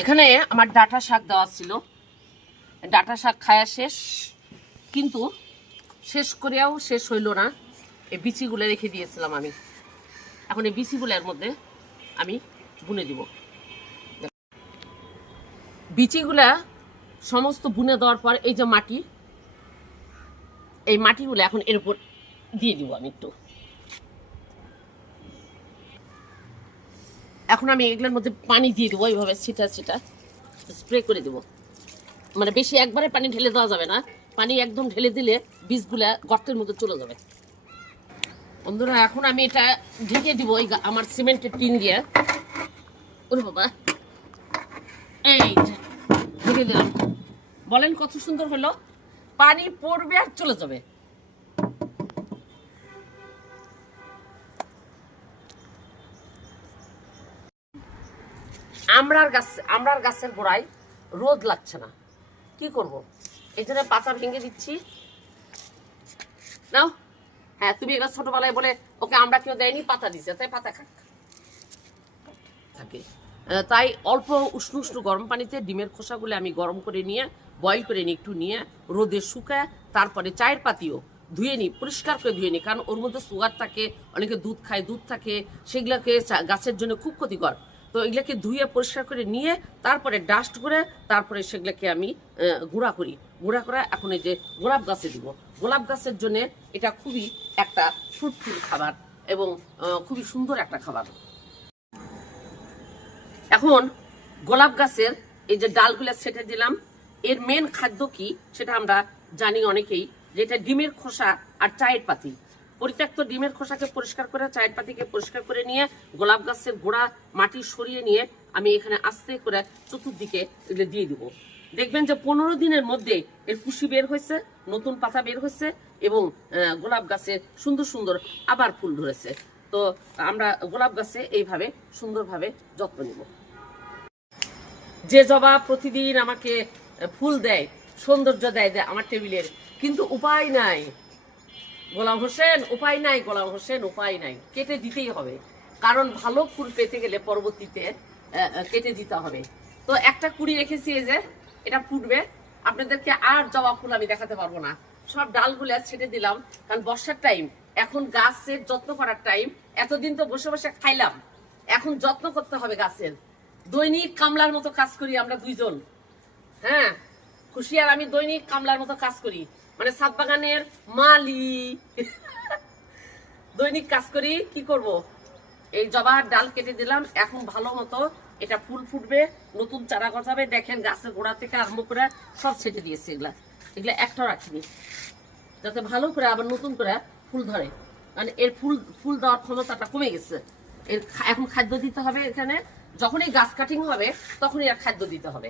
এখানে আমার ডাঁটা শাক দেওয়া ছিল, ডাঁটা শাক খায়া শেষ, কিন্তু শেষ করেও শেষ হইল না। এই বিচিগুলো রেখে দিয়েছিলাম আমি, এখন এই বিচিগুলোর মধ্যে আমি বুনে দিব। বিচিগুলা সমস্ত বুনে দেওয়ার পর এই যে মাটি, এই মাটিগুলো এখন এর উপর দিয়ে দিব আমি একটু। এখন আমি এগুলোর মধ্যে পানি দিয়ে দেবো, এইভাবে ছিটা ছিটা স্প্রে করে দেবো। মানে বেশি একবারে পানি ঢেলে দেওয়া যাবে না, পানি একদম ঢেলে দিলে বীজগুলা গর্তের মধ্যে চলে যাবে। বন্ধুরা এখন আমি এটা ঢেকে দিব এই আমার সিমেন্টের টিন দিয়ে। ওরে বাবা, এই যে ঢেকে দিলাম। বলেন কত সুন্দর হলো, পানি পড়বে আর চলে যাবে। আমরার গাছের গোড়ায় রোদ লাগছে না, কি করব? এই জন্য পাতা ভেঙে দিচ্ছি। নাও, হ্যাঁ তুমি এবার ছোটবেলায় বলে ওকে আমরা কেউ দেয়নি, পাতা দিছে, তাই পাতা খাক থাকে। তাই অল্প উষ্ণ উষ্ণ গরম পানিতে ডিমের খোসাগুলো আমি গরম করে নিয়ে বয়েল করে নিই, একটু নিয়ে রোদে শুকায় তারপরে চায়ের পাতিও ধুয়ে নিই, পরিষ্কার করে ধুয়ে নিই, কারণ ওর মধ্যে সুগার থাকে, অনেকে দুধ খায়, দুধ থাকে, সেগুলোকে গাছের জন্য খুব ক্ষতিকর। তো এগুলোকে ধুয়ে পরিষ্কার করে নিয়ে তারপরে ডাস্ট করে তারপরে সেগুলোকে আমি গুঁড়া করি। গুঁড়া করে এখন এই যে গোলাপ গাছে দিব। গোলাপ গাছের জন্য এটা খুবই একটা ফ্রুটফুল খাবার এবং খুবই সুন্দর একটা খাবার। এখন গোলাপ গাছের এই যে ডালগুলো ছেটে দিলাম, এর মেন খাদ্য কি সেটা আমরা জানি অনেকেই, যেটা ডিমের খোসা আর চায়ের পাতি। পরিত্যক্ত ডিমের খোসাকে পরিষ্কার করে, চায়ের পাতিকে পরিষ্কার করে নিয়ে গোলাপ গাছের গোড়া মাটি সরিয়ে নিয়ে আমি এখানে আস্তে করে চতুর্দিকে এগুলো দিয়ে দিব। দেখবেন যে 15 দিনের মধ্যে এর কুশি বের হয়েছে, নতুন পাতা বের হয়েছে এবং গোলাপ গাছে সুন্দর সুন্দর আবার ফুল ধরেছে। তো আমরা গোলাপ গাছে এইভাবে সুন্দরভাবে যত্ন নিব। যে জবা প্রতিদিন আমাকে ফুল দেয়, সৌন্দর্য দেয় আমার টেবিলের, কিন্তু উপায় নাই গোলাম হোসেন, উপায় নাই গোলাম হোসেন, উপায় নাই, কেটে দিতেই হবে। কারণ ভালো ফুল পেতে গেলে পরবর্তীতে কেটে দিতে হবে। তো একটা কুড়ি রেখেছি, এই যে এটা ফুটবে। আপনাদেরকে আর জবা ফুল আমি দেখাতে পারবো না, সব ডালগুলো ছেটে দিলাম, কারণ বর্ষার টাইম, এখন গাছের যত্ন করার টাইম। এতদিন তো বসে বসে খাইলাম, এখন যত্ন করতে হবে গাছের। দৈনিক কামলার মতো কাজ করি আমরা দুইজন, হ্যাঁ খুশি আর আমি দৈনিক কামলার মতো কাজ করি, মানে ছাদ বাগানের মালি দৈনিক কাজ করি। কি করব, এই জবার ডাল কেটে দিলাম, এখন ভালো মতো এটা ফুল ফুটবে, নতুন চারা গজাবে। দেখেন গাছের গোড়া থেকে আরম্ভ করে সব ছেটে দিয়েছে, এগুলা এগুলা একটা রাখিনি, যাতে ভালো করে আবার নতুন করে ফুল ধরে। মানে এর ফুল দেওয়ার ক্ষমতাটা কমে গেছে। এর এখন খাদ্য দিতে হবে এখানে, যখনই গাছ কাটিং হবে তখনই আর খাদ্য দিতে হবে।